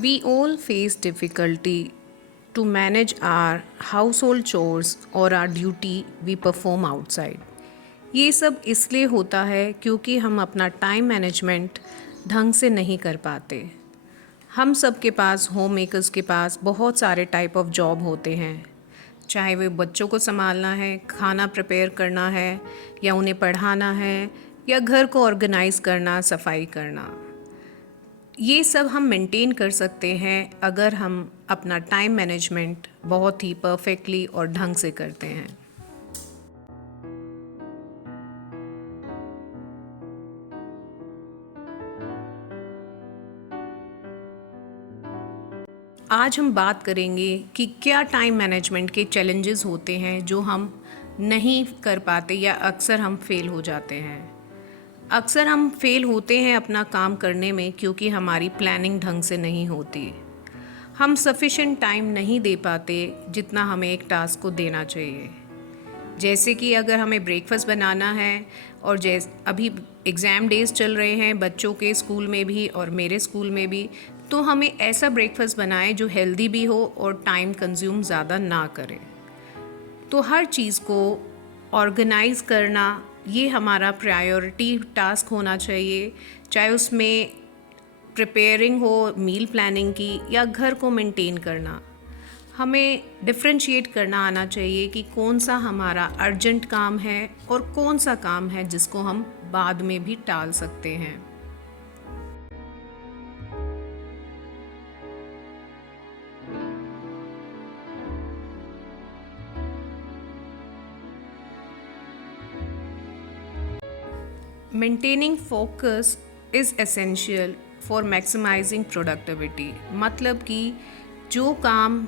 We all face difficulty to manage our household chores or our duty we perform outside. ये सब इसलिए होता है क्योंकि हम अपना टाइम मैनेजमेंट ढंग से नहीं कर पाते। हम सब के पास होम मेकर्स के पास बहुत सारे टाइप ऑफ जॉब होते हैं, चाहे वो बच्चों को संभालना है, खाना प्रिपेयर करना है, या उन्हें पढ़ाना है, या घर को ऑर्गेनाइज़ करना, सफाई करना। ये सब हम मेंटेन कर सकते हैं अगर हम अपना टाइम मैनेजमेंट बहुत ही परफेक्टली और ढंग से करते हैं। आज हम बात करेंगे कि क्या टाइम मैनेजमेंट के चैलेंजेस होते हैं जो हम नहीं कर पाते या अक्सर हम फेल हो जाते हैं। अक्सर हम फेल होते हैं अपना काम करने में क्योंकि हमारी प्लानिंग ढंग से नहीं होती। हम सफिशेंट टाइम नहीं दे पाते जितना हमें एक टास्क को देना चाहिए। जैसे कि अगर हमें ब्रेकफास्ट बनाना है और अभी एग्ज़ाम डेज़ चल रहे हैं बच्चों के स्कूल में भी और मेरे स्कूल में भी, तो हमें ऐसा ब्रेकफास्ट बनाएं जो हेल्दी भी हो और टाइम कंज्यूम ज़्यादा ना करे। तो हर चीज़ को ऑर्गेनाइज़ करना ये हमारा प्रायोरिटी टास्क होना चाहिए, चाहे उसमें प्रिपेयरिंग हो मील प्लानिंग की या घर को मेंटेन करना। हमें डिफ्रेंशिएट करना आना चाहिए कि कौन सा हमारा अर्जेंट काम है और कौन सा काम है जिसको हम बाद में भी टाल सकते हैं। Maintaining focus is essential for maximising productivity. मतलब कि जो काम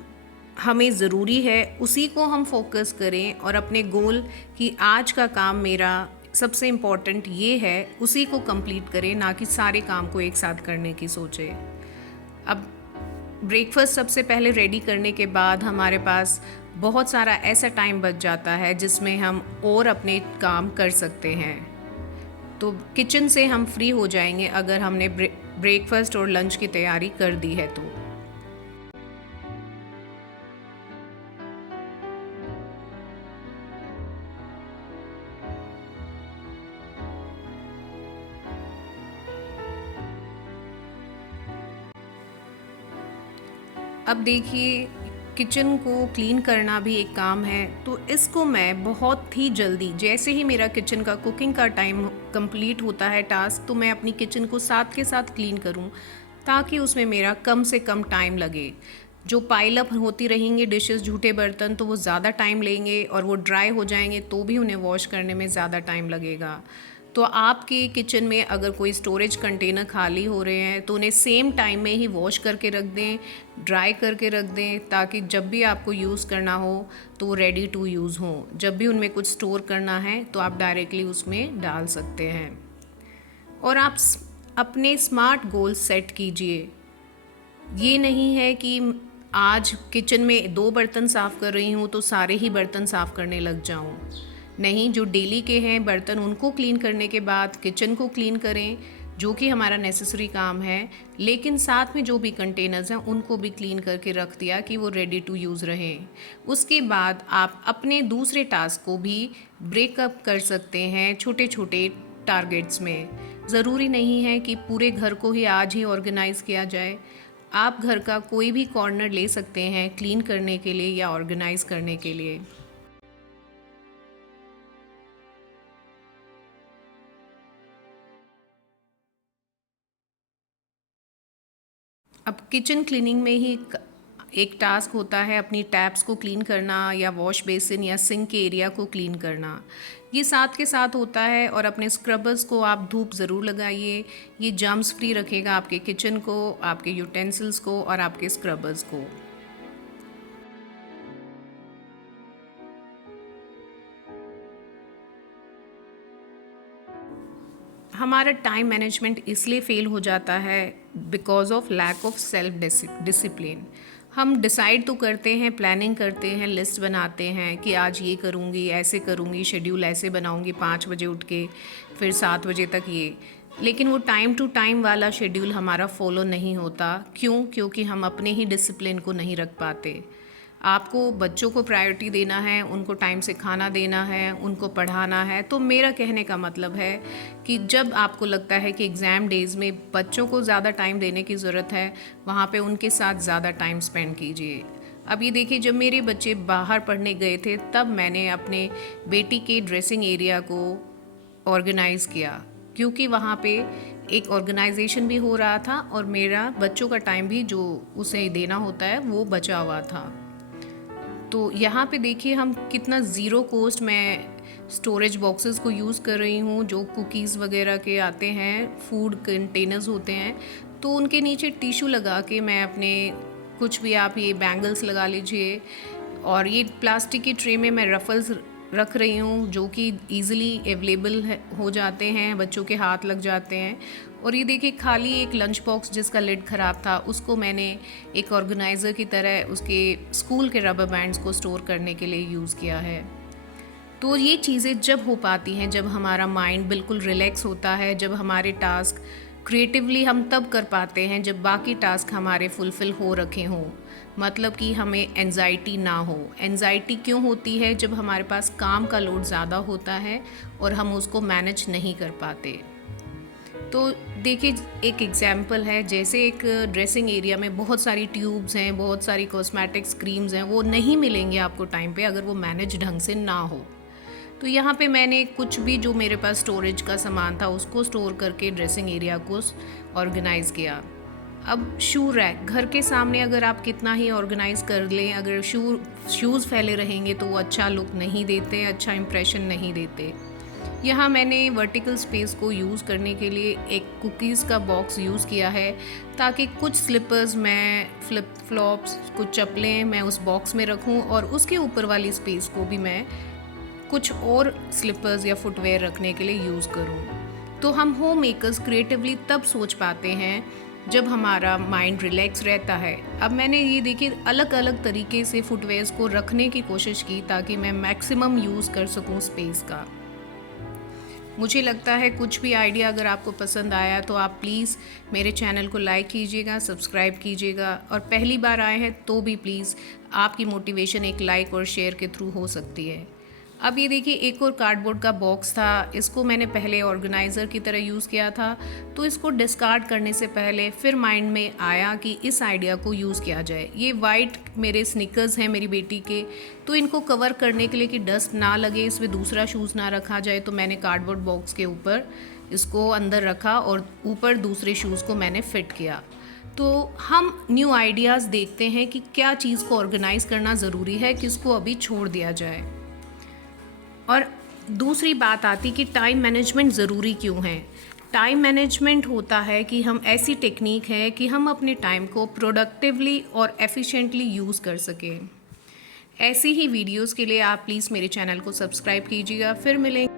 हमें ज़रूरी है उसी को हम फोकस करें और अपने गोल कि आज का काम मेरा सबसे इम्पॉर्टेंट ये है उसी को कंप्लीट करें, ना कि सारे काम को एक साथ करने की सोचें। अब ब्रेकफास्ट सबसे पहले रेडी करने के बाद हमारे पास बहुत सारा ऐसा टाइम बच जाता है जिसमें हम और अपने काम कर सकते हैं। तो किचन से हम फ्री हो जाएंगे अगर हमने ब्रेकफास्ट और लंच की तैयारी कर दी है तो। अब देखिए, किचन को क्लीन करना भी एक काम है, तो इसको मैं बहुत ही जल्दी, जैसे ही मेरा किचन का कुकिंग का टाइम कंप्लीट होता है टास्क, तो मैं अपनी किचन को साथ के साथ क्लीन करूं ताकि उसमें मेरा कम से कम टाइम लगे। जो पाइल अप होती रहेंगी डिशेस, झूठे बर्तन, तो वो ज़्यादा टाइम लेंगे और वो ड्राई हो जाएंगे तो भी उन्हें वॉश करने में ज़्यादा टाइम लगेगा। तो आपके किचन में अगर कोई स्टोरेज कंटेनर खाली हो रहे हैं तो उन्हें सेम टाइम में ही वॉश करके रख दें, ड्राई करके रख दें, ताकि जब भी आपको यूज़ करना हो तो वो रेडी टू यूज़ हो। जब भी उनमें कुछ स्टोर करना है तो आप डायरेक्टली उसमें डाल सकते हैं। और आप अपने स्मार्ट गोल सेट कीजिए। ये नहीं है कि आज किचन में 2 बर्तन साफ़ कर रही हूँ तो सारे ही बर्तन साफ़ करने लग जाऊँ। नहीं, जो डेली के हैं बर्तन उनको क्लीन करने के बाद किचन को क्लीन करें, जो कि हमारा नेसेसरी काम है, लेकिन साथ में जो भी कंटेनर्स हैं उनको भी क्लीन करके रख दिया कि वो रेडी टू यूज़ रहें। उसके बाद आप अपने दूसरे टास्क को भी ब्रेकअप कर सकते हैं छोटे छोटे टारगेट्स में। ज़रूरी नहीं है कि पूरे घर को ही आज ही ऑर्गेनाइज़ किया जाए। आप घर का कोई भी कॉर्नर ले सकते हैं क्लीन करने के लिए या ऑर्गेनाइज़ करने के लिए। अब किचन क्लीनिंग में ही एक टास्क होता है अपनी टैप्स को क्लीन करना या वॉश बेसिन या सिंक के एरिया को क्लीन करना। ये साथ के साथ होता है। और अपने स्क्रबर्स को आप धूप ज़रूर लगाइए, ये जर्म्स फ्री रखेगा आपके किचन को, आपके यूटेंसिल्स को और आपके स्क्रबर्स को। हमारा टाइम मैनेजमेंट इसलिए फेल हो जाता है because of lack of self discipline. हम डिसाइड तो करते हैं, प्लानिंग करते हैं, लिस्ट बनाते हैं कि आज ये करूँगी, ऐसे करूँगी, शेड्यूल ऐसे बनाऊँगी, 5 बजे उठ के फिर 7 बजे तक ये, लेकिन वो टाइम टू टाइम वाला शेड्यूल हमारा फॉलो नहीं होता। क्यों? क्योंकि हम अपने ही डिसिप्लिन को नहीं रख पाते। आपको बच्चों को प्रायोरिटी देना है, उनको टाइम से खाना देना है, उनको पढ़ाना है। तो मेरा कहने का मतलब है कि जब आपको लगता है कि एग्ज़ाम डेज़ में बच्चों को ज़्यादा टाइम देने की ज़रूरत है, वहाँ पे उनके साथ ज़्यादा टाइम स्पेंड कीजिए। अब ये देखिए, जब मेरे बच्चे बाहर पढ़ने गए थे तब मैंने अपने बेटी के ड्रेसिंग एरिया को ऑर्गेनाइज़ किया, क्योंकि वहाँ पे एक ऑर्गेनाइजेशन भी हो रहा था और मेरा बच्चों का टाइम भी जो उसे देना होता है वो बचा हुआ था। तो यहाँ पे देखिए हम कितना ज़ीरो कॉस्ट मैं स्टोरेज बॉक्सेस को यूज़ कर रही हूँ, जो कुकीज़ वगैरह के आते हैं, फूड कंटेनर्स होते हैं, तो उनके नीचे टिशू लगा के मैं अपने कुछ भी, आप ये बैंगल्स लगा लीजिए, और ये प्लास्टिक की ट्रे में मैं रफ़ल्स रख रही हूँ जो कि ईज़िली अवेलेबल हो जाते हैं, बच्चों के हाथ लग जाते हैं। और ये देखिए खाली एक लंच बॉक्स जिसका लिड ख़राब था, उसको मैंने एक ऑर्गेनाइज़र की तरह उसके स्कूल के रबर बैंड्स को स्टोर करने के लिए यूज़ किया है। तो ये चीज़ें जब हो पाती हैं जब हमारा माइंड बिल्कुल रिलैक्स होता है, जब हमारे टास्क क्रिएटिवली हम तब कर पाते हैं जब बाकी टास्क हमारे फुलफ़िल हो रखे हों। मतलब कि हमें एंजाइटी ना हो। एंजाइटी क्यों होती है? जब हमारे पास काम का लोड ज़्यादा होता है और हम उसको मैनेज नहीं कर पाते। तो देखिए एक एग्जाम्पल है, जैसे एक ड्रेसिंग एरिया में बहुत सारी ट्यूब्स हैं, बहुत सारी कॉस्मेटिक्स क्रीम्स हैं, वो नहीं मिलेंगे आपको टाइम पे अगर वो मैनेज ढंग से ना हो। तो यहाँ पे मैंने कुछ भी जो मेरे पास स्टोरेज का सामान था उसको स्टोर करके ड्रेसिंग एरिया को ऑर्गेनाइज़ किया। अब शू रैक, घर के सामने अगर आप कितना ही ऑर्गेनाइज़ कर लें, अगर शूज़ फैले रहेंगे तो वो अच्छा लुक नहीं देते, अच्छा इंप्रेशन नहीं देते। यहाँ मैंने वर्टिकल स्पेस को यूज़ करने के लिए एक कुकीज़ का बॉक्स यूज़ किया है, ताकि कुछ स्लिपर्स, मैं फ्लिप फ्लॉप्स, कुछ चप्पलें मैं उस बॉक्स में रखूँ और उसके ऊपर वाली स्पेस को भी मैं कुछ और स्लिपर्स या फुटवेयर रखने के लिए यूज़ करूँ। तो हम होम मेकर्स क्रिएटिवली तब सोच पाते हैं जब हमारा माइंड रिलैक्स रहता है। अब मैंने ये देखिए अलग अलग तरीके से फुटवेयर्स को रखने की कोशिश की ताकि मैं मैक्सिमम यूज़ कर सकूँ स्पेस का। मुझे लगता है कुछ भी आइडिया अगर आपको पसंद आया तो आप प्लीज़ मेरे चैनल को लाइक कीजिएगा, सब्सक्राइब कीजिएगा, और पहली बार आए हैं तो भी प्लीज़ आपकी मोटिवेशन एक लाइक और शेयर के थ्रू हो सकती है। अब ये देखिए एक और कार्डबोर्ड का बॉक्स था, इसको मैंने पहले ऑर्गेनाइज़र की तरह यूज़ किया था, तो इसको डिस्कार्ड करने से पहले फिर माइंड में आया कि इस आइडिया को यूज़ किया जाए। ये वाइट मेरे स्नीकर्स हैं मेरी बेटी के, तो इनको कवर करने के लिए कि डस्ट ना लगे, इसमें दूसरा शूज़ ना रखा जाए, तो मैंने कार्डबोर्ड बॉक्स के ऊपर इसको अंदर रखा और ऊपर दूसरे शूज़ को मैंने फिट किया। तो हम न्यू आइडियाज़ देखते हैं कि क्या चीज़ को ऑर्गेनाइज़ करना ज़रूरी है, किसको अभी छोड़ दिया जाए। और दूसरी बात आती कि टाइम मैनेजमेंट ज़रूरी क्यों है। टाइम मैनेजमेंट होता है कि हम ऐसी टेक्निक है कि हम अपने टाइम को प्रोडक्टिवली और एफिशिएंटली यूज़ कर सकें। ऐसी ही वीडियोस के लिए आप प्लीज़ मेरे चैनल को सब्सक्राइब कीजिएगा। फिर मिलेंगे।